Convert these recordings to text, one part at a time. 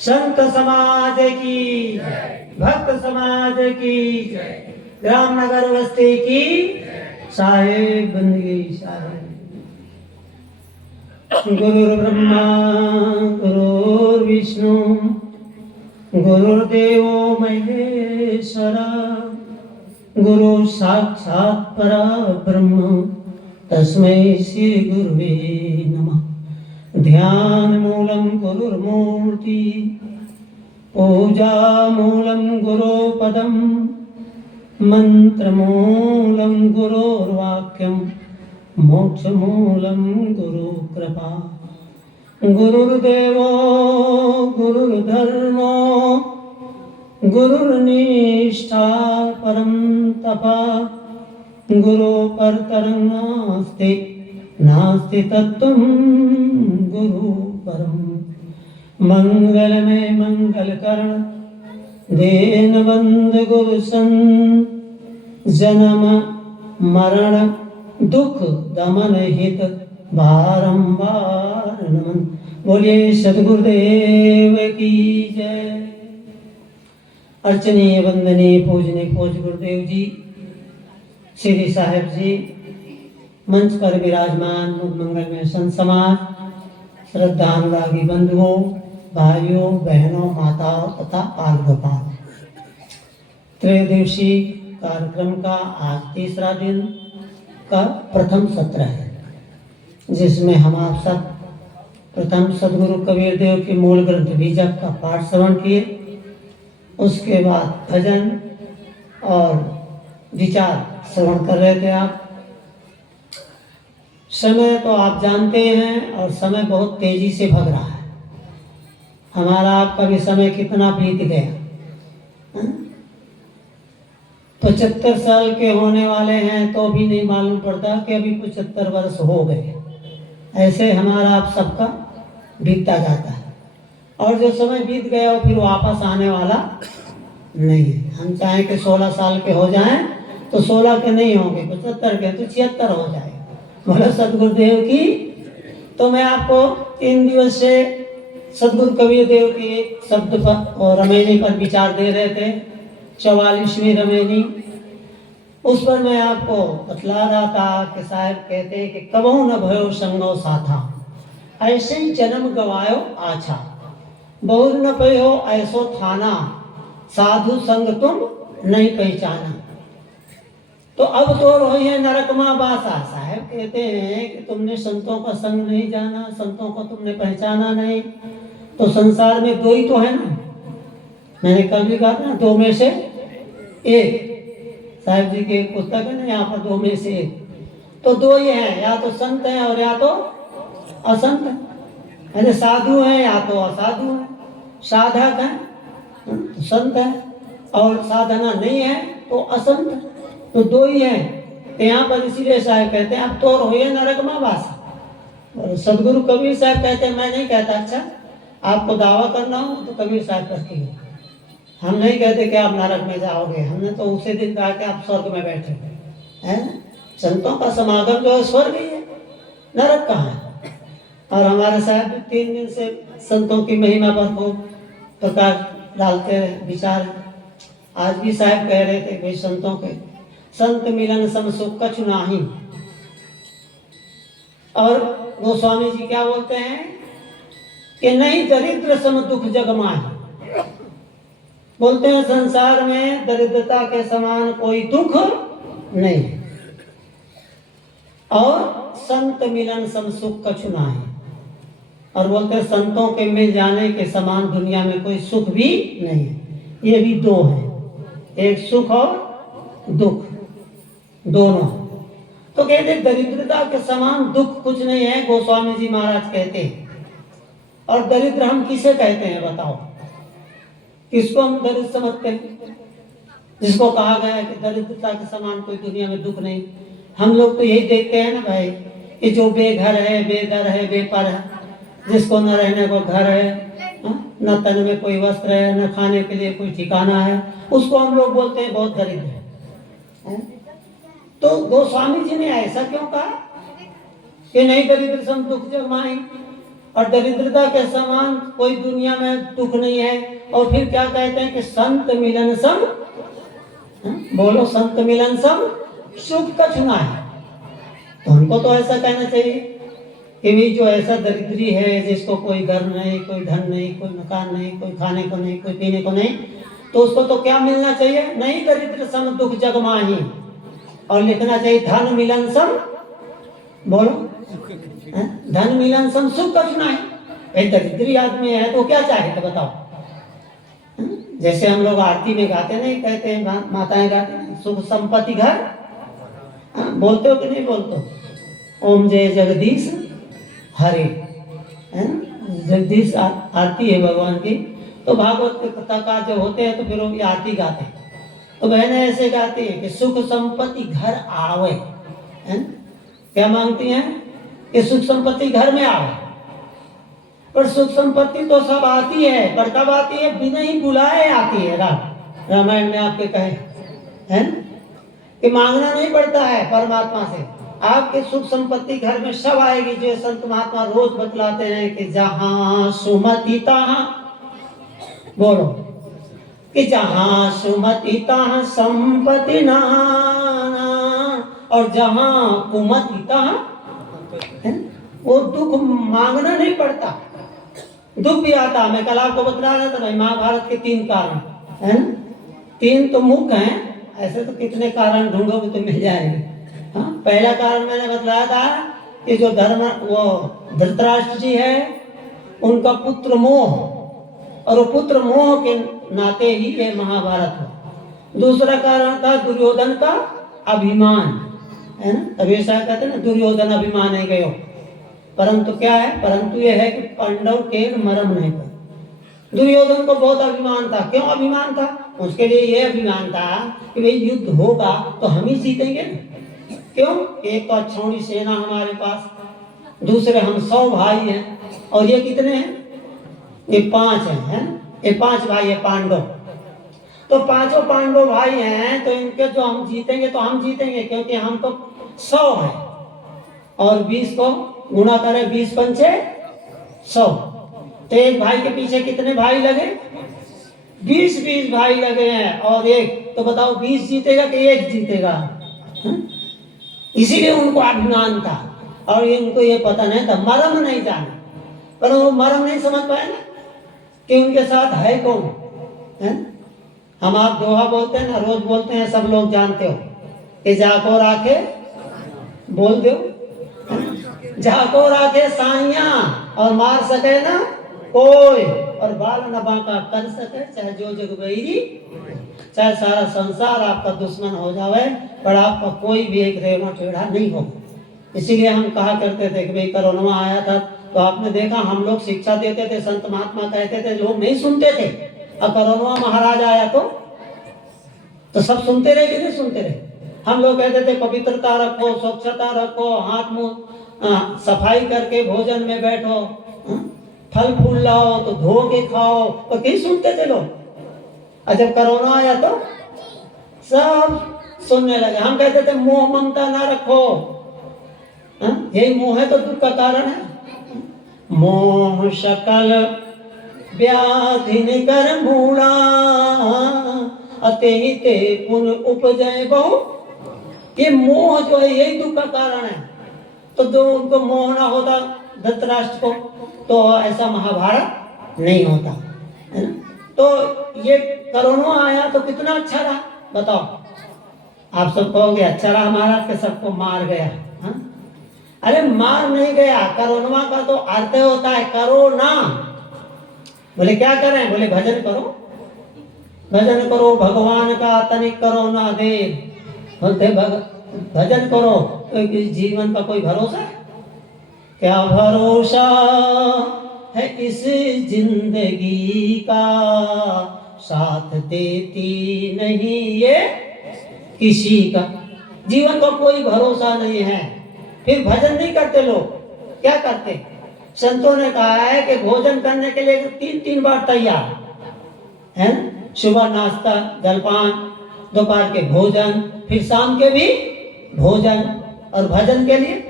संत समाज की, भक्त समाज की, ग्राम नगर बस्ती की, साहेब बंदगी साहेब। गुरुर्ब्रह्मा गुरुर्विष्णु गुरुर्देवो महेश्वरा, गुरु साक्षात् परब्रह्म तस्मै श्री गुरुवे नमः। ध्यान मूलं गुरुर्मूर्ति, पूजा मूलं गुरुपदं, मंत्रमूलं गुरुर्वाक्यं, मोक्षमूलं गुरुकृपा। गुरुर्देवो गुरुर्धर्मो गुरुर्निष्ठा परं तपः, गुरु परतरं नास्ति, नास्ति तत्त्वं गुरु परम्। मंगलमय मंगलकरण दीनबंधु गुरु संत, जन्म मरण दुख दमन हित बारंबार नमन। बोलिए सद्गुरुदेव की जय। अर्चनीय वंदनीय पूजनीय पूज्य गुरुदेव जी, श्री साहेब जी, मंच पर विराजमान मंगल में संत समाज, श्रद्धानुरागी बंधुओं, भाइयों बहनों, माताओं तथा बाल गोपाल, त्रयोदशी कार्यक्रम का आज तीसरा दिन का प्रथम सत्र है, जिसमें हम आप सब प्रथम सदगुरु कबीर देव के मूल ग्रंथ बीजक का पाठ श्रवण किए। उसके बाद भजन और विचार श्रवण कर रहे थे आप। समय तो आप जानते हैं, और समय बहुत तेजी से भग रहा है। हमारा आपका भी समय कितना बीत गया। 75 साल के होने वाले हैं तो भी नहीं मालूम पड़ता कि अभी 75 वर्ष हो गए। ऐसे हमारा आप सबका बीतता जाता है, और जो समय बीत गया वो फिर वापस आने वाला नहीं है। हम चाहें कि 16 साल के हो जाएं तो 16 के नहीं होंगे, 75 के तो 76 हो जाए। बोलो सदगुरुदेव की। तो मैं आपको 3 दिवस से सदगुरु कबीर देव के एक शब्द पर और रमेनी पर विचार दे रहे थे, 44वीं रमेनी। उस पर मैं आपको बतला रहा था कि साहब कहते हैं कि कबहू न भयो संगो साथा, ऐसे ही जन्म गवायो आछा, बहुर न पयो ऐसो थाना, साधु संग तुम नहीं पहचाना। तो अब तो रोहिए नरकमा बासा। साहब कहते हैं कि तुमने संतों का संग नहीं जाना, संतों को तुमने पहचाना नहीं, तो संसार में दो ही तो है ना। मैंने कल भी कहा था, 2 में से 1। साहब जी के पुस्तक है ना, यहाँ पर 2 में से 1। तो 2 ही है, या तो संत है और या तो असंत है। अरे साधु है या तो असाधु है, साधक है तो संत है, और साधना नहीं है तो असंत है। तो 2 ही है। तो यहाँ पर इसीलिए साहब कहते हैं अब तो रोहिए नरक में वास। और सदगुरु कबीर साहब कहते हैं, मैं नहीं कहता, अच्छा आपको दावा करना हो तो कबीर साहब कहते हैं, हम नहीं कहते कि आप नरक में जाओगे। हमने तो उसी दिन कहा कि आप स्वर्ग में बैठे हैं। संतों का समागम जो है स्वर्ग ही है, नरक कहाँ है। और हमारे साहब 3 दिन से संतों की महिमा पर खूब प्रकाश डालते रहे, विचार। आज भी साहब कह रहे थे भाई संतों के संत मिलन सम सुख कछु नाही। और गोस्वामी जी क्या बोलते हैं कि नहीं दरिद्र सम दुख जग माही। बोलते हैं संसार में दरिद्रता के समान कोई दुख नहीं, और संत मिलन सम सुख कछु नाही। और बोलते हैं संतों के मिल जाने के समान दुनिया में कोई सुख भी नहीं है। ये भी 2 है, एक सुख और दुख, दोनों। तो कहते दरिद्रता के समान दुख कुछ नहीं है, गोस्वामी जी महाराज कहते हैं। और दरिद्र हम किसे कहते हैं बताओ, किसको हम दरिद्र समझते हैं? जिसको कहा गया है कि दरिद्रता के समान कोई दुनिया में दुख नहीं। हम लोग तो यही देखते हैं ना भाई, कि जो बेघर है, बेदर है, बेपर है, जिसको न रहने को घर है, न तन में कोई वस्त्र है, न खाने के लिए कोई ठिकाना है, उसको हम लोग बोलते हैं बहुत दरिद्र है। तो गोस्वामी जी ने ऐसा क्यों कहा कि नहीं दरिद्र सम दुख जग माही। और दरिद्रता के समान कोई दुनिया में दुख नहीं है। और फिर क्या कहते हैं कि संत मिलन सम, बोलो संत मिलन सम सुख कछु नाहि। तो उनको तो ऐसा कहना चाहिए कि भी जो ऐसा दरिद्री है, जिसको कोई घर नहीं, कोई धन नहीं, कोई मकान नहीं, कोई खाने को नहीं, कोई पीने को नहीं, तो उसको तो क्या मिलना चाहिए? नहीं दरिद्र सम दुख जग माही। और लिखना चाहिए धन मिलन सम, बोलो धन मिलन सम सुख कछु नाहि। भाई दरिद्री आदमी है तो क्या चाहे तो बताओ। जैसे हम लोग आरती में गाते नहीं, कहते हैं माताएं गाते हैं सुख संपत्ति घर, बोलते हो कि नहीं बोलते? ओम जय जगदीश हरे, जगदीश आरती है भगवान की। तो भागवत कथा का जो होते हैं तो फिर वो आरती गाते हैं। तो बहनें ऐसे गाती हैं कि सुख संपत्ति घर आवे, क्या मांगती हैं कि सुख संपत्ति घर में आवे। पर सुख संपत्ति तो सब आती है, पर कब आती है? बिना ही बुलाए आती है। रामायण में आपके कहे हैं कि मांगना नहीं पड़ता है परमात्मा से, आपके सुख संपत्ति घर में सब आएगी। जो संत महात्मा रोज बतलाते हैं कि जहां सुमति तहां, बोलो कि जहां सुमति तहां संपत्ति नाना, और जहां कुमति तहां वो दुख मांगना नहीं पड़ता, दुख भी आता। मैं कल आपको बता रहा था भाई महाभारत के 3 कारण है ना, 3 तो मुख्य हैं, ऐसे तो कितने कारण ढूंढोगे तो मिल जाएंगे। हाँ, पहला कारण मैंने बताया था कि जो वो धृतराष्ट्र जी है उनका पुत्र मोह, और वो पुत्र मोह के नाते ही ये महाभारत हुआ। दूसरा कारण था दुर्योधन का अभिमान, है ना, तभी ऐसा कहते हैं ना दुर्योधन अभिमान है गयो। परंतु क्या है? परंतु यह है कि पांडव के मरम नहीं पर। दुर्योधन को बहुत अभिमान था। क्यों अभिमान था? उसके लिए यह अभिमान था कि भाई युद्ध होगा तो हम ही जीतेंगे ना। क्यों? एक तो अच्छौड़ी सेना हमारे पास, दूसरे हम 100 भाई हैं, और ये कितने हैं? ये 5 हैं, है? ये 5 भाई है पांडव। तो 5 पांडव भाई हैं, तो इनके जो हम जीतेंगे तो हम जीतेंगे, क्योंकि हम तो 100 हैं और 20 को गुणा करें, 20 पंचे 100। तो एक भाई के पीछे कितने भाई लगे? 20 भाई लगे हैं, और एक तो बताओ 20 जीतेगा कि एक जीतेगा? इसीलिए उनको अभिमान था, और इनको ये पता नहीं था, मर्म नहीं जाना। पर वो मर्म नहीं समझ पाए ना कि उनके साथ है कौन, है? हम आप दोहा बोलते हैं ना, रोज बोलते हैं, सब लोग जानते हो कि जाको राखे बोल दो, जाको राखे साइया, और मार सके ना कोई, और बाल न बांका कर सके, चाहे जो जग बैरी, चाहे सारा संसार आपका दुश्मन हो जावे, पर आपका कोई भी एक रेवा टेढ़ा नहीं हो। इसीलिए हम कहा करते थे कि भाई कोरोना आया था तो आपने देखा हम लोग शिक्षा देते थे, संत महात्मा कहते थे, लोग नहीं सुनते थे। अब कोरोना महाराज आया तो सब सुनते रहे कि नहीं सुनते रहे? हम लोग कहते थे पवित्रता रखो, स्वच्छता रखो, हाथ मुंह सफाई करके भोजन में बैठो, फल फूल लाओ तो धो के खाओ, तो कहीं सुनते थे लोग। और जब कोरोना आया तो सब सुनने लगे। हम कहते थे मोह ममता ना रखो, यही मोह है तो दुख का कारण है। मोह सकल व्याधि निकर मूला, अते ते पुन उपजय बहु। ये मोह जो है यही दुख का कारण है। तो जो उनको मोह ना होता धृतराष्ट्र को, तो ऐसा महाभारत नहीं होता, है ना। तो ये कोरोना आया तो कितना अच्छा रहा बताओ। आप सब कहोगे अच्छा रहा महाराज के सबको मार गया। हा? अरे मार नहीं गया, कोरोना का तो अर्थ होता है करोना। बोले क्या करें? बोले भजन करो, भजन करो भगवान का, तनिक करो ना देर। बोलते भजन करो तो जीवन का कोई भरोसा है क्या? भरोसा है इस जिंदगी का, साथ देती नहीं ये किसी का। जीवन का कोई भरोसा नहीं है। फिर भजन नहीं करते लोग, क्या करते? संतों ने कहा है कि भोजन करने के लिए 3-3 बार तैयार है। सुबह नाश्ता जलपान, दोपहर के भोजन, फिर शाम के भी भोजन, और भजन के लिए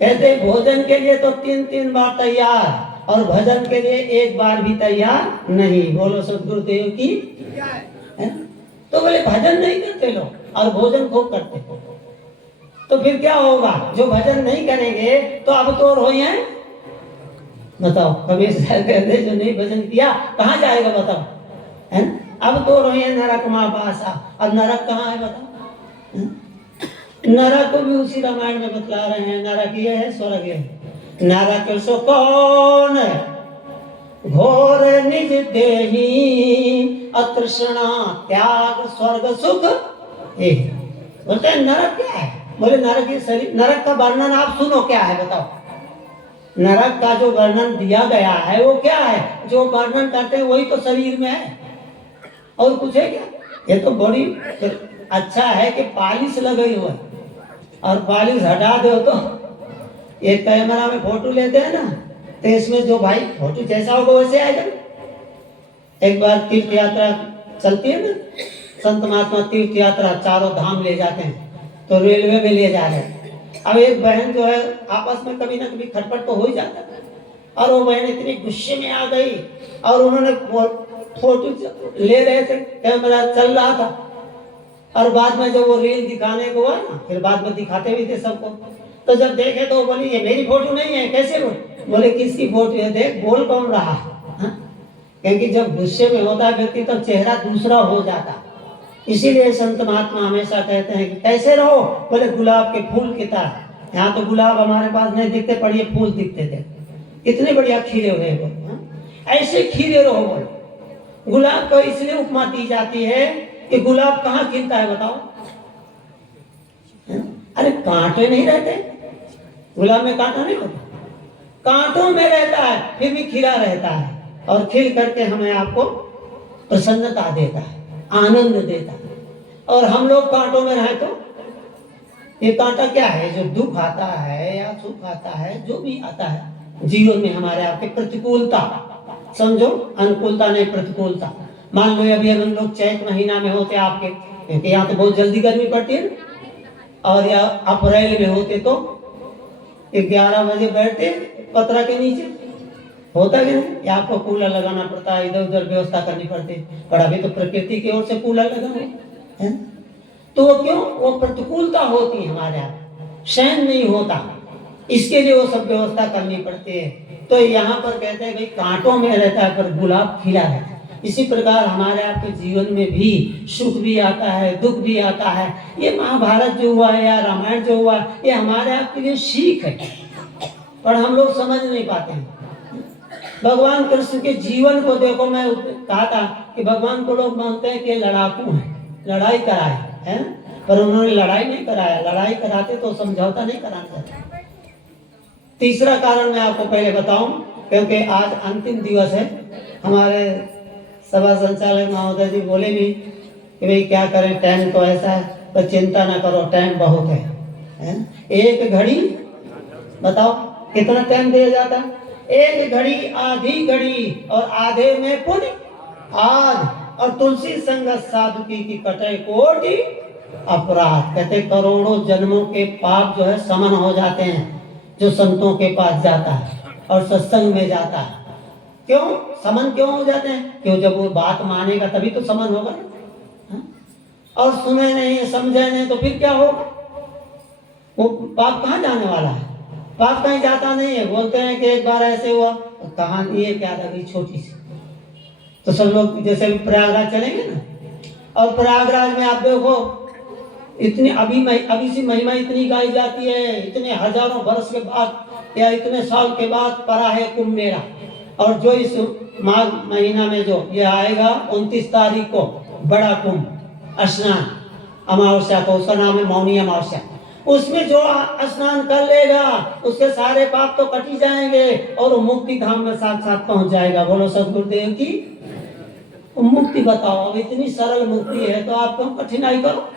कहते भोजन के लिए तो 3-3 बार तैयार और भजन के लिए एक बार भी तैयार नहीं। बोलो सदगुरुदेव की है? तो बोले भजन नहीं करते लोग और भोजन खूब करते, तो फिर क्या होगा? जो भजन नहीं करेंगे तो अब तो हो हैं। बताओ, कबीर साहब कहते जो नहीं भजन किया कहाँ जाएगा? बताओ, है ना? अब तो रोए नरक माँ पासा। अब नरक कहाँ है बताओ? नरक को भी उसी रामायण में बतला रहे हैं। नरक ये है, स्वर्ग ये है। नरक सो कौन घोर निज देही, अतृष्णा त्याग स्वर्ग सुख ए। बोलते हैं नरक क्या है? बोले नरक ये शरीर। नरक का वर्णन आप सुनो क्या है बताओ। नरक का जो वर्णन दिया गया है वो क्या है? जो वर्णन करते हैं वही तो शरीर में है, और कुछ है क्या? ये तो बड़ी अच्छा है कि पालिश लगी हुआ है, और पालिश हटा दो तो ये कैमरा में फोटो लेते हैं ना, तो इसमें जो भाई फोटो जैसा होगा वैसे आएगा। एक बार तीर्थ यात्रा चलती है ना, संत महात्मा तीर्थ यात्रा चारों धाम ले जाते हैं, तो रेलवे में ले जा रहे हैं। अब एक बहन जो है आपस में कभी ना कभी खटपट तो हो ही जाता है, और वो बहन इतनी गुस्से में आ गई और उन्होंने फोटो ले रहे थे, कैमरा चल रहा था, और बाद में जब वो रील दिखाने को हुआ ना, फिर बाद में दिखाते भी थे सबको, तो जब देखे तो बोली ये मेरी फोटो नहीं है। कैसे बोले किसकी फोटो है? देख बोल कौन रहा है? क्योंकि जब गुस्से में होता है व्यक्ति तब चेहरा दूसरा हो जाता। इसीलिए संत महात्मा हमेशा कहते हैं कि कैसे रहो? बोले गुलाब के फूल की तरह। यहाँ तो गुलाब हमारे पास नहीं दिखते, पर ये फूल दिखते थे, कितने बढ़िया खिले हुए वो। ऐसे खिले रहो। बोलो गुलाब को इसलिए उपमा दी जाती है कि गुलाब कहाँ खिलता है बताओ? अरे कांटे नहीं रहते गुलाब में, कांटा नहीं होता, कांटों में रहता है, फिर भी खिला रहता है, और खिल करके हमें आपको प्रसन्नता देता है, आनंद देता है। और हम लोग कांटों में रहे तो ये कांटा क्या है? जो दुख आता है या सुख आता है, जो भी आता है जीवन में हमारे आपके, प्रतिकूलता समझो, अनुकूलता नहीं प्रतिकूलता। मान लो अभी हम लोग चैत महीना में होते आपके, क्योंकि यहाँ तो बहुत जल्दी गर्मी पड़ती है, और या अप्रैल में होते तो 11 बजे बैठते पतरा के नीचे, होता कि नहीं? या आपको कूलर लगाना पड़ता है, इधर उधर व्यवस्था करनी पड़ती है, पर अभी तो प्रकृति की ओर से कूलर लगा है। तो वो क्यों? वो प्रतिकूलता होती है हमारे यहाँ, सहन नहीं होता, इसके लिए वो सब व्यवस्था करनी पड़ती है। तो यहाँ पर कहते हैं भाई कांटों में रहता है पर गुलाब खिला रहता है। इसी प्रकार हमारे आपके जीवन में भी सुख भी आता है, दुख भी आता है। ये महाभारत जो हुआ है या रामायण जो हुआ है, ये हमारे आपके लिए सीख है, और हम लोग समझ नहीं पाते हैं। भगवान कृष्ण के जीवन को देखो, मैं कहा था कि भगवान को लोग मानते हैं कि लड़ाकू हैं, लड़ाई कराए हैं, पर उन्होंने लड़ाई नहीं कराया। लड़ाई कराते तो समझौता नहीं कराना चाहते। तीसरा कारण मैं आपको पहले बताऊं, क्योंकि आज अंतिम दिवस है। हमारे सभा संचालक महोदय जी बोले भी कि भाई क्या करें, टाइम तो ऐसा है, पर चिंता ना करो, टाइम बहुत है? एक घड़ी बताओ कितना टाइम दिया जाता है? एक घड़ी आधी घड़ी, और आधे में पुण्य आध, और तुलसी संगत साधु की कटे कोटि अपराध। कहते करोड़ों जन्मों के पाप जो है समन हो जाते हैं जो संतों के पास जाता है और सत्संग में जाता है। क्यों समन क्यों हो जाते हैं? क्यों जब वो बात मानेगा तभी तो समन होगा, और सुने नहीं समझे नहीं तो फिर क्या होगा? वो पाप कहाँ जाने वाला है? पाप कहीं जाता नहीं है। बोलते हैं कि एक बार ऐसे हुआ, कहानी है क्या लगी छोटी सी, तो सब लोग जैसे भी प्रयागराज चलेंगे ना, और प्रयागराज में आप देखो इतनी अभी सी महिमा इतनी गाई जाती है, इतने हजारों वर्ष के बाद या इतने साल के बाद पड़ा है कुंभ मेला। और जो इस माघ महीना में जो ये आएगा 29 तारीख को बड़ा कुंभ स्नान अमावस्या को, उसका नाम है मौनी अमावस्या। उसमें जो स्नान कर लेगा उसके सारे पाप तो कट ही जाएंगे और वो मुक्ति धाम में साथ साथ पहुंच जाएगा। बोलो सदगुरुदेव की मुक्ति। बताओ, अब इतनी सरल मुक्ति है तो आप क्यों कठिनाई करो?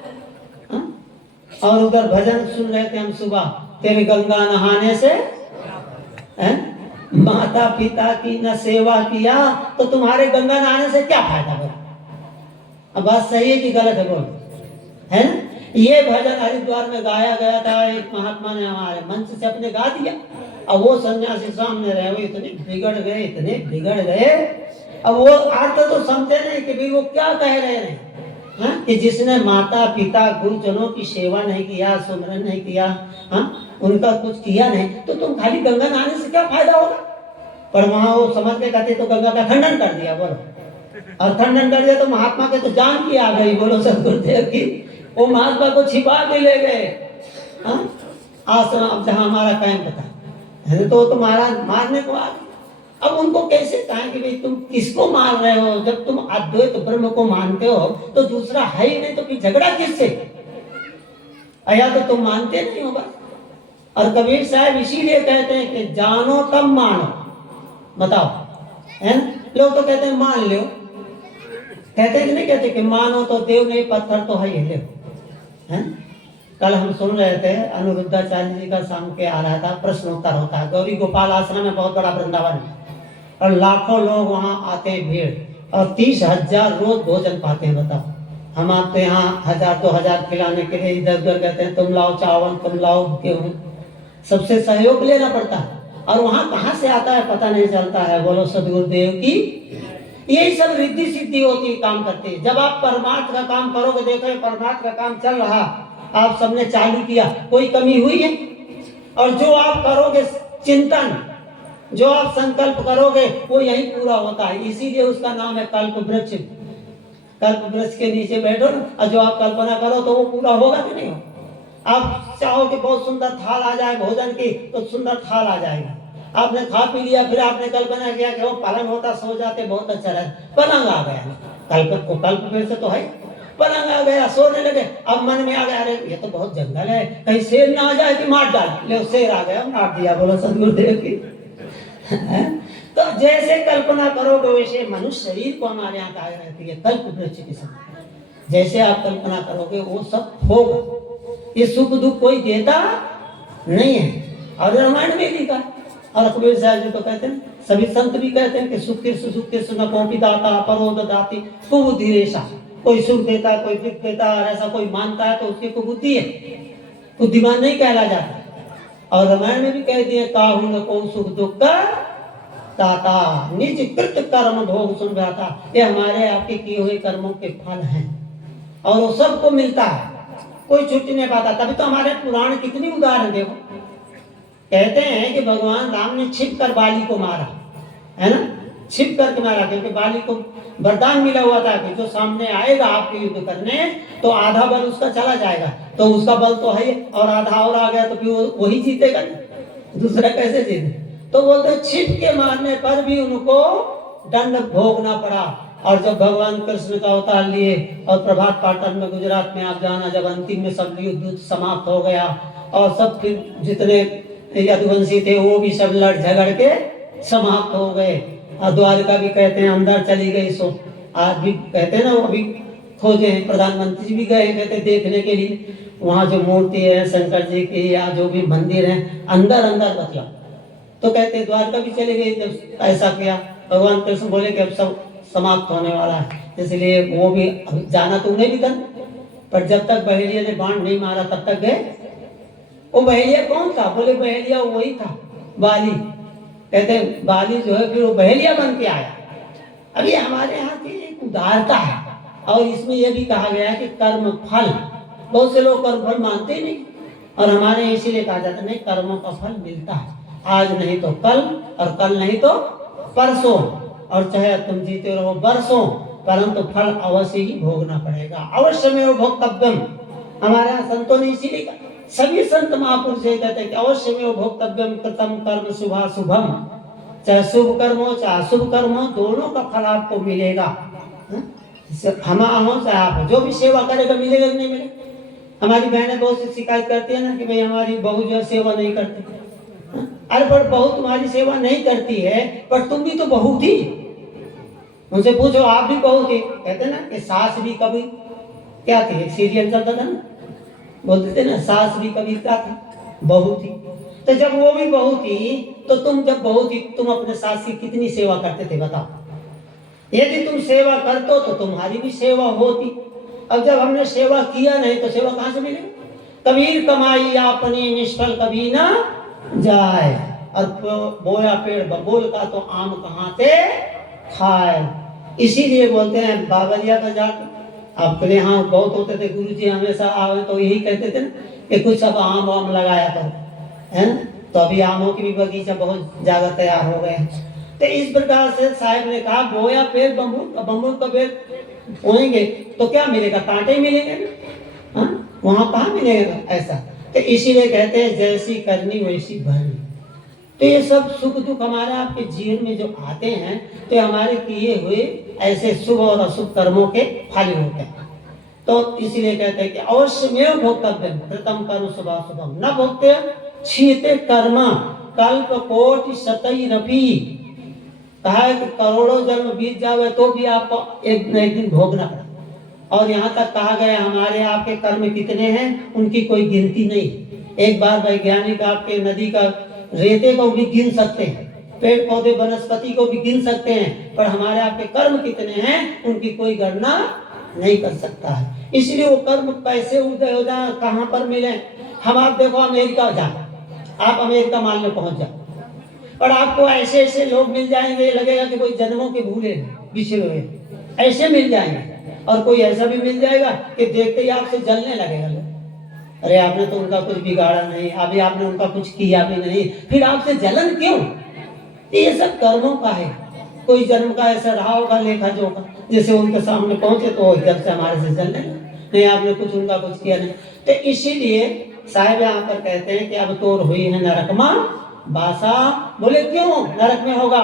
और उधर भजन सुन रहे थे हम सुबह, तेरे गंगा नहाने से माता पिता की न सेवा किया तो तुम्हारे गंगा नहाने से क्या फायदा? बोलो अब बात सही है कि गलत है? बोलो है ना? ये भजन हरिद्वार में गाया गया था, एक महात्मा ने हमारे मंच से अपने गा दिया। अब वो सन्यासी सामने रहे, वो इतने बिगड़ गए। अब वो अर्थ तो समझे नहीं कि भाई वो क्या कह रहे हैं। हाँ? कि जिसने माता पिता गुरुजनों की सेवा नहीं किया, सुमरन नहीं किया, हाँ? उनका कुछ किया नहीं, तो तुम खाली गंगा नहाने से क्या फायदा होगा। पर वहां वो समझ के कहते तो गंगा का खंडन कर दिया। बोलो, और खंडन कर दिया तो महात्मा के तो जान की आ गई। बोलो सदगुरुदेव की। वो महात्मा को छिपा के ले गए आश्रम जहां हमारा कैंप था। तो तुम्हारा मारने को आ गए। अब उनको कैसे कहें कि भाई तुम किसको मार रहे हो, जब तुम अद्वैत ब्रह्म को मानते हो तो दूसरा है ही नहीं, तो फिर झगड़ा किससे। या तो तुम मानते नहीं हो बस। और कबीर साहब इसीलिए कहते हैं कि जानो तब मानो। बताओ, है लोग तो कहते हैं मान लो, कहते हैं कि नहीं कहते कि मानो तो देव नहीं, पत्थर तो है ही ले। कल हम सुन रहे थे अनिरुद्धाचार्य जी का शाम के आ रहा था, प्रश्नोत्तर होता है। गौरी गोपाल आश्रम में बहुत बड़ा वृंदावन है और लाखों लोग वहां आते भीड़, और 30,000 रोज भोजन पाते हैं। बताओ, हम आपके यहाँ 1000-2000 खिलाने के लिए इधर उधर कहते हैं, तुम लाओ चावल, तुम लाओ गेहूं, सबसे सहयोग लेना पड़ता है। और वहां कहाँ से आता है पता नहीं चलता है। बोलो सदगुरुदेव की। यही सब रिद्धि सिद्धि होती है, काम करते हैं। जब आप परमार्थ का काम करोगे, देखो परमार्थ का काम चल रहा, आप सबने चालू किया, कोई कमी हुई है। और जो आप करोगे चिंतन, जो आप संकल्प करोगे, वो यही पूरा होता है। इसीलिए उसका नाम है कल्प वृक्ष। कल्प वृक्ष के नीचे बैठो ना, और जो आप कल्पना करो तो वो पूरा होगा कि नहीं होगा। आप चाहो कि बहुत सुंदर थाल आ जाए भोजन की, तो सुंदर थाल आ जाएगा। आपने खा पी लिया, फिर आपने कल्पना किया कि वो पालन होता, सो जाते, बहुत अच्छा रहता, पलंग आ गया। कल्प में से तो है, पलंग आ गया, सोने लगे। अब मन में आ गया, अरे ये तो बहुत जंगल है, कहीं शेर ना आ जाए कि मार डाल ले। शेर आ गया, मार दिया। बोलो सदगुरुदेव की। तो जैसे कल्पना करोगे वैसे मनुष्य शरीर को हमारे यहाँ कहा रहती है कल्प वृक्ष के समान। जैसे आप कल्पना करोगे वो सब होगा। ये सुख दुख कोई देता नहीं है। और रामायण में लिखा है, और कबीर साहब जी तो कहते हैं, सभी संत भी कहते हैं कि सुख न कोपी दाता परोद दाती कुबुद्धि रेशा। कोई सुख देता, कोई दुख देता, और ऐसा कोई मानता है तो उसकी कुबुद्धि है, बुद्धिमान नहीं कहला जाता। और रामायण में भी कह दिया, काहू न को सुख दुख का दाता, निज कृत कर्म भोग सुन जाता। ये हमारे आपके किए हुए कर्मों के फल हैं, और वो सबको मिलता है, कोई छुट्टी नहीं पाता। तभी तो हमारे पुराण कितनी उदाहरण देखो। कहते हैं कि भगवान राम ने छिप कर बाली को मारा, है ना, छिप करके मारा, क्योंकि बाली को वरदान मिला हुआ था कि जो सामने आएगा आपके युद्ध करने, तो आधा बल उसका चला जाएगा, तो उसका बल तो है, और आधा और आ गया तो फिर वही जीतेगा, दूसरा कैसे जीते। तो बोलते छिप के मारने पर भी उनको दंड भोगना पड़ा। और जब भगवान कृष्ण का अवतार लिए और प्रभात पाटन में गुजरात में आप जाना, जब अंतिम में सब युद्ध समाप्त हो गया और सब फिर जितने यदुवंशी थे वो भी सब लड़ झगड़ के समाप्त हो गए। और द्वारका भी कहते हैं अंदर चली गई। सो आज भी कहते हैं ना, वो अभी खोजे हैं, प्रधानमंत्री जी भी गए कहते देखने के लिए, वहाँ जो मूर्ति है शंकर जी की या जो भी मंदिर है अंदर अंदर बतला। तो कहते द्वारका भी चले गए। जब ऐसा किया भगवान कृष्ण बोले कि अब सब समाप्त होने वाला है, इसलिए वो भी जाना तो उन्हें भी था, पर जब तक बहेलिया ने बाण नहीं मारा तब तक गए। वो बहेलिया कौन था? बोले बहेलिया वही था, बाली। कहते बाली जो है फिर वो बहेलिया बन के आया। अभी हमारे यहाँ की एक उदारता है, और इसमें यह भी कहा गया है कि कर्म फल, बहुत से लोग कर्म फल मानते ही नहीं, और हमारे इसीलिए कहा जाता नहीं, कर्मों का फल मिलता है, आज नहीं तो कल, और कल नहीं तो परसों, और चाहे तुम जीते रहो बरसों, परंतु फल अवश्य ही भोगना पड़ेगा। अवश्य में वो भोक्तव्यम। हमारे यहाँ संतों ने इसीलिए कहा, सभी संत महापुरुष ये कहते हैं कि अवश्य में वो भोक्तव्यम कृतम कर्म शुभा शुभम। चाहे शुभ कर्म हो चाहे अशुभ कर्म हो, दोनों का फल आपको मिलेगा। हम हो चाहे आप, जो भी सेवा करेगा मिलेगा कि नहीं मिलेगा। हमारी बहनें बहुत सी शिकायत करती है ना कि भाई हमारी बहू जो सेवा नहीं करती। अरे पर बहू तुम्हारी सेवा नहीं करती है, पर तुम भी तो बहू थी। उनसे पूछो आप भी बहू थे। कहते ना कि सास भी कभी क्या थी, एक सीरियल चलता था ना, बोलते थे ना सास भी कभी क्या थी, बहू थी। तो जब वो भी बहू थी तो तुम जब बहू थी तुम अपने सास की कितनी सेवा करते थे बताओ। यदि तुम सेवा करते हो तो तुम्हारी भी सेवा होती, अब जब हमने सेवा किया नहीं तो सेवा कहाँ से मिलेगी? कबीर कमाई अपनी निष्फल कभी ना जाए, और बोया पेड़ बबूल का तो आम कहाँ से खाए। इसीलिए बोलते हैं बाबरिया का जाट आपके यहाँ बहुत होते थे, गुरुजी हमेशा आवे तो यही कहते थे ना कि कुछ अब आम वाम लगाया करो, है ना। तो अभी आमों की भी बगीचा बहुत ज्यादा तैयार हो गए हैं। तो इस प्रकार से साहब ने कहा बोया पेड़ बम्बूल का पेड़ बोएंगे तो क्या मिलेगा? कांटे मिलेंगे ना, वहां कहाँ मिलेगा ऐसा। तो इसीलिए कहते हैं जैसी करनी वैसी भरनी। तो ये सब सुख दुख हमारे आपके जीवन में जो आते हैं तो हमारे किए हुए ऐसे शुभ और अशुभ कर्मों के फल होते हैं। तो इसलिए कहते हैं कि अवश्यमेव भोक्तव्यम कृतम कर्म शुभाशुभम न भोक्ते क्षीयते कर्म कल्प कोटि शतैरपि। कहा है कि करोड़ों जन्म बीत जावे तो भी आपको एक न एक दिन भोगना पड़ा। और यहाँ तक कहा गया हमारे आपके कर्म कितने हैं उनकी कोई गिनती नहीं। एक बार वैज्ञानिक आपके नदी का रेते को भी गिन सकते हैं, पेड़ पौधे वनस्पति को भी गिन सकते हैं, पर हमारे आपके कर्म कितने हैं उनकी कोई गणना नहीं कर सकता है। इसलिए वो कर्म कैसे उदय हो जाए, कहाँ पर मिले। हम आप देखो अमेरिका जाए, आप अमेरिका मान लो पहुंच जाओ, और आपको ऐसे ऐसे लोग मिल जाएंगे लगेगा कि कोई जन्मों के भूले बिछड़े हुए ऐसे मिल जाएंगे। और कोई ऐसा भी मिल जाएगा कि देखते ही आपसे जलने लगेगा, अरे आपने तो उनका कुछ बिगाड़ा नहीं, अभी आपने उनका कुछ किया भी नहीं, फिर आपसे जलन क्यों? ये सब कर्मों का है। कोई जन्म का ऐसा रहा होगा लेखा जोखा, जैसे उनके सामने पहुंचे तो एकदम से हमारे से जलने नहीं, आपने कुछ उनका कुछ किया नहीं। तो इसीलिए साहिब यहाँ पर कहते हैं कि अब तोर हुई है नरकमा बासा। बोले क्यों नरक में होगा?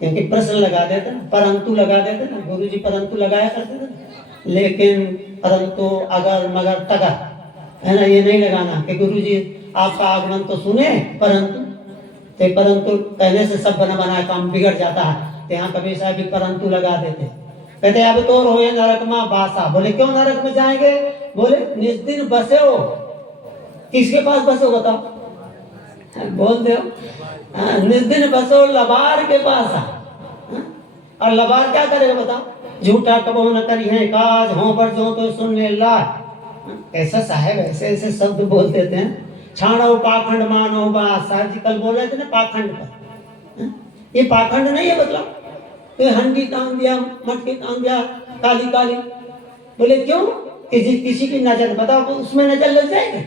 क्योंकि प्रश्न लगा देते ना, परंतु लगा देते ना, गुरुजी परंतु लगाया करते थे। लेकिन परंतु अगर मगर तगर है ना, ये नहीं लगाना कि गुरुजी आपका आगमन तो सुने परंतु कहने से सब बना बनाया काम बिगड़ जाता है। तो यहाँ कभी साहब भी परंतु लगा देते, कहते अब तो रोए नरक में बासा। बोले क्यों नरक में जाएंगे? बोले निस्दिन बसे हो। किसके पास बसे हो बताओ? बोल दो निस्दिन बसो लबार के पास। और लबार क्या करेगा बताओ? झूठा कबो न करी है काज हो पर जो तो सुनने ला। ऐसा साहब ऐसे ऐसे शब्द बोल देते हैं। छाड़ो पाखंड मानो बा। साहब जी कल बोल रहे थे ना पाखंड पर। ये पाखंड नहीं है मतलब ये हंडी टांग दिया, मटकी टांग दिया काली काली। बोले क्यों? किसी की नजर बताओ उसमें नजर लग जाएगी,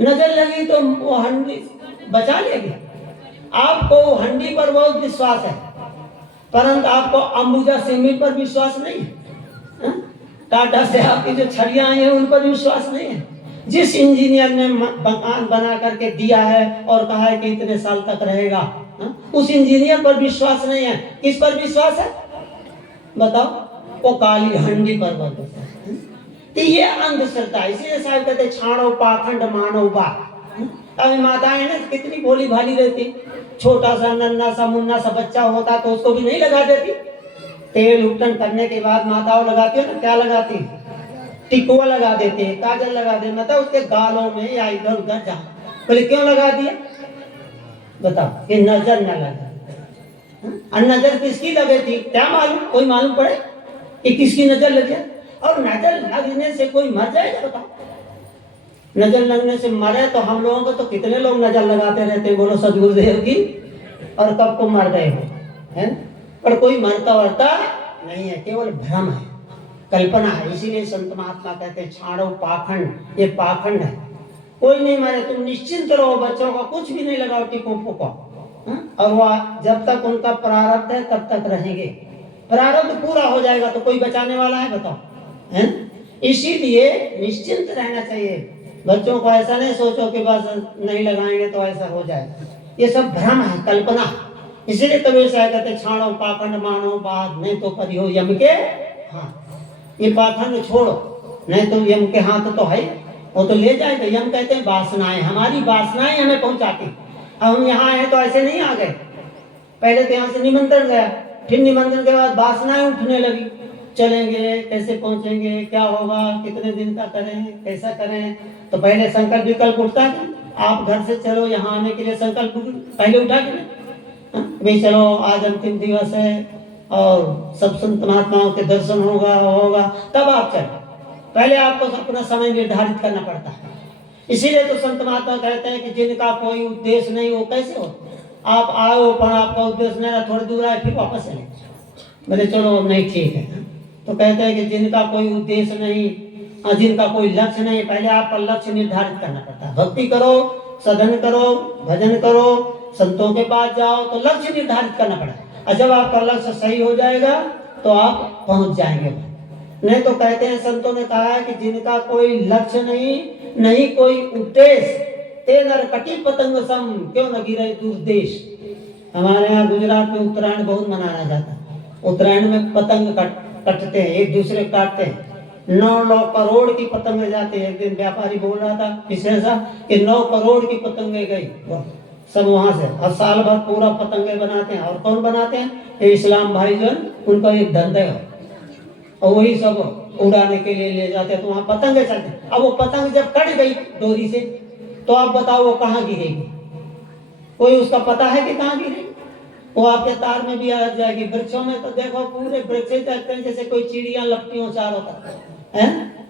नजर लगी तो वो हंडी बचा लेगी। आपको हंडी पर बहुत विश्वास है, परंतु आपको अंबुजा सीमेंट पर विश्वास नहीं है। टाटा से आपकी जो छड़ियां आई हैं उन पर विश्वास नहीं है। जिस इंजीनियर ने मकान बना करके दिया है और कहा है कि इतने साल तक रहेगा, उस इंजीनियर पर विश्वास नहीं है। किस पर विश्वास है बताओ? वो काली हंडी पर विश्वास है। तो ये अंधश्रद्धा। इसीलिए साहब कहते छाड़ो पाखंड मानो बा। अभी माताएं ना कितनी भोली भाली रहती, छोटा सा नन्ना सा मुन्ना सा बच्चा होता तो उसको भी नहीं लगा देती। तेल उपटन करने के बाद माताओं लगाती है ना, क्या लगाती? टिकुआ लगा देते हैं, काजल लगा दे, मतलब उसके गालों में या इधर उधर जा। बोले क्यों लगा दिया बताओ? ये नजर न लगे। और नजर किसकी लगे थी क्या मालूम? कोई मालूम पड़े कि किसकी नजर लगे? और नजर लगने से कोई मर जाएगा बताओ? नजर लगने से मरे तो हम लोगों को तो कितने लोग नजर लगाते रहते, बोलो सदगुरुदेव की, और कब को मर गए हो, है? पर कोई मरता वरता नहीं है, केवल भ्रम है, कल्पना है। इसीलिए संत महात्मा कहते हैं छाड़ो पाखंड। ये पाखंड है, कोई नहीं मरे, तुम निश्चिंत रहो, बच्चों का कुछ भी नहीं लगाओ टिको फूको, और वह जब तक उनका प्रारब्ध है तब तक रहेंगे। प्रारब्ध पूरा हो जाएगा तो कोई बचाने वाला है बताओ, है? इसीलिए निश्चिंत रहना चाहिए। बच्चों को ऐसा नहीं सोचो कि बस नहीं लगाएंगे तो ऐसा हो जाएगा, ये सब भ्रम है, कल्पना। इसीलिए कबीर साहब कहते छाड़ो पाखंड मानो बात नहीं तो करियो यम के हाथ। ये पाखंड छोड़ो, नहीं तो यम के हाथ तो है, वो तो ले जाएगा। यम कहते हैं वासनाएं, हमारी वासनाएं हमें पहुंचाती। अब हम यहाँ आए तो ऐसे नहीं आ गए, पहले तो यहाँ से निमंत्रण गया, फिर निमंत्रण के बाद वासनाएं उठने लगी। चलेंगे कैसे, पहुंचेंगे, क्या होगा, कितने दिन का करें, कैसा करें। तो पहले संकल्प विकल्प उठता है, आप घर से चलो यहाँ आने के लिए संकल्प पहले उठा के भाई चलो आज अंतिम दिवस है, और सब संत महात्माओं के दर्शन होगा तब आप चले। पहले आपको अपना समय निर्धारित करना पड़ता है। इसीलिए तो संत महात्मा कहते हैं कि जिनका कोई उद्देश्य नहीं वो कैसे हो। आप आओ पर आपका उद्देश्य नहीं, थोड़ी दूर आए फिर वापस चले, बोले चलो नहीं ठीक है। तो कहते हैं कि जिनका कोई उद्देश्य नहीं, जिनका कोई लक्ष्य नहीं, पहले आपका लक्ष्य निर्धारित करना पड़ता है। भक्ति करो, साधन करो, भजन करो, संतों के पास जाओ, तो लक्ष्य निर्धारित करना पड़ेगा। और जब आपका लक्ष्य सही हो जाएगा तो आप पहुंच जाएंगे। नहीं तो कहते हैं, संतों ने कहा है कि जिनका कोई लक्ष्य नहीं कोई उद्देश्य, ते नर कटी पतंग सम क्यों न गिरे दूर देश। हमारे यहाँ गुजरात में उत्तरायण बहुत मनाया जाता है। उत्तरायण में पतंग कटते हैं, एक दूसरे काटते हैं। 9 करोड़ की पतंगे जाती है। एक दिन व्यापारी बोल रहा था विशेषा कि 9 करोड़ की पतंगे गई सब वहां से, और साल भर पूरा पतंगे बनाते हैं। और कौन बनाते हैं? ये इस्लाम भाईजान, उनका एक धंधा है और वही सब उड़ाने के लिए ले जाते हैं। तो वहां पतंगे चलते हैं। अब वो पतंग जब कट गई डोरी से, तो आप बताओ वो कहाँ गिरेगी? कोई उसका पता है कि कहाँ गिरेगी? वो आपके तार में भी आ जाएगी। वृक्षों में तो देखो पूरे वृक्ष देखते हैं जैसे कोई चिड़िया लपटी हो चारों तरफ है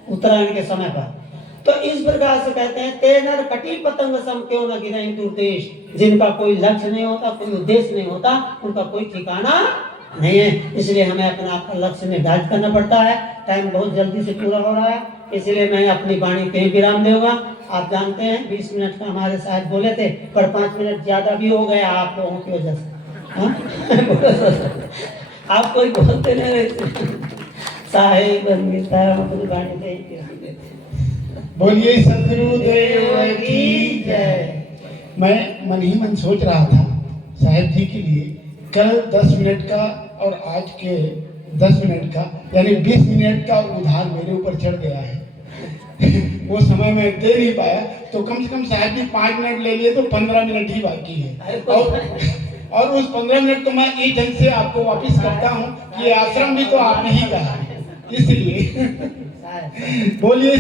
उत्तरायण के समय पर। तो इस प्रकार से कहते हैं, ते नर कटी पतंग सम क्यों न गिरे दूर देश। जिनका कोई लक्ष्य नहीं होता, कोई उद्देश्य नहीं होता, उनका कोई ठिकाना नहीं है। इसलिए हमें अपना आपका लक्ष्य निर्धारित करना पड़ता है। टाइम बहुत जल्दी से पूरा हो रहा है, इसलिए मैं अपनी वाणी पे विराम दूंगा। आप जानते हैं 20 मिनट का हमारे साहब बोले थे, पर 5 मिनट ज्यादा भी हो गया आप लोगों की वजह से। आप कोई बोलते नहीं साहेब बोलिए सदगुरुदेव की जय। मैं मन ही मन सोच रहा था साहेब जी के लिए कल 10 मिनट का और आज के 10 मिनट का यानी 20 मिनट का उधार मेरे ऊपर चढ़ गया है। वो समय मैं दे नहीं पाया, तो कम से कम साहब जी 5 मिनट ले लिए तो 15 मिनट ही बाकी है। और उस 15 मिनट को मैं इस ढंग से आपको वापस करता हूँ कि आश्रम भी तो आप ही का है, इसलिए बोलिए।